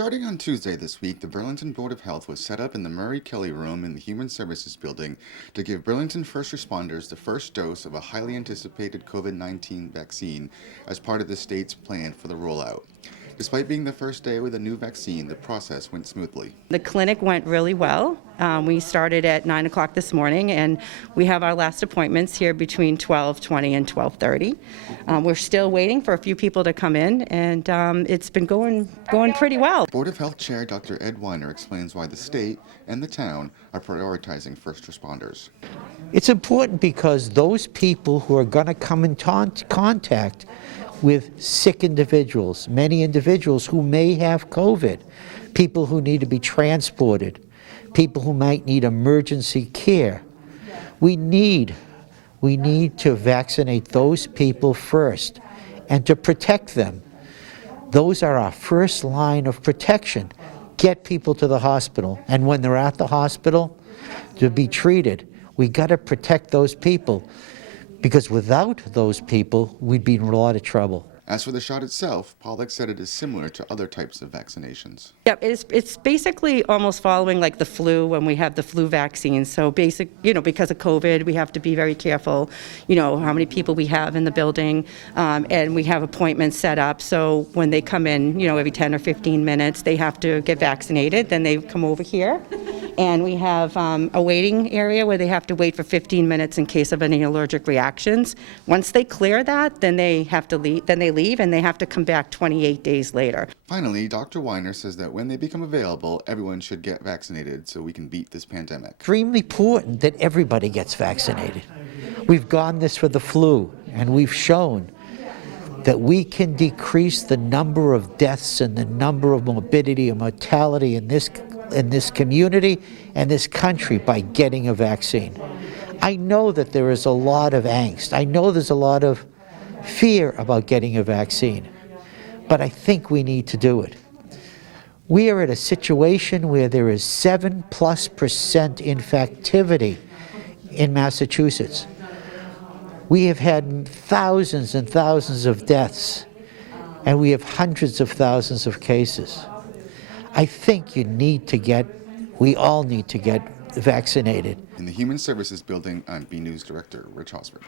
Starting on Tuesday this week, the Burlington Board of Health was set up in the Murray Kelly Room in the Human Services Building to give Burlington first responders the first dose of a highly anticipated COVID-19 vaccine as part of the state's plan for the rollout. Despite being the first day with a new vaccine, the process went smoothly. The clinic went really well. We started at 9 o'clock this morning, and we have our last appointments here between 12:20 and 12:30. We're still waiting for a few people to come in, and it's been going pretty well. Board of Health Chair Dr. Ed Weiner explains why the state and the town are prioritizing first responders. It's important because those people who are going to come in contact with sick individuals, many individuals who may have COVID, people who need to be transported, people who might need emergency care. We need to vaccinate those people first and to protect them. Those are our first line of protection. Get people to the hospital, and when they're at the hospital to be treated, we got to protect those people, because without those people, we'd be in a lot of trouble. As for the shot itself, Pollack said it is similar to other types of vaccinations. Yep, it's basically almost following like the flu when we have the flu vaccine. So because of COVID, we have to be very careful, how many people we have in the building, and we have appointments set up. So when they come in, every 10 or 15 minutes, they have to get vaccinated. Then they come over here, and we have a waiting area where they have to wait for 15 minutes in case of any allergic reactions. Once they clear that, then they have to leave. Then they leave, and they have to come back 28 days later. Finally, Dr. Weiner says that when they become available, everyone should get vaccinated so we can beat this pandemic. Extremely important that everybody gets vaccinated. We've gone this for the flu, and we've shown that we can decrease the number of deaths and the number of morbidity and mortality in this community and this country by getting a vaccine. I know that there is a lot of angst. I know there's a lot of fear about getting a vaccine, but I think we need to do it. We are at a situation where there is 7+% infectivity in Massachusetts. We have had thousands and thousands of deaths, and we have hundreds of thousands of cases. I think we all need to get vaccinated. In the Human Services Building, I'm B News Director Rich Osborne.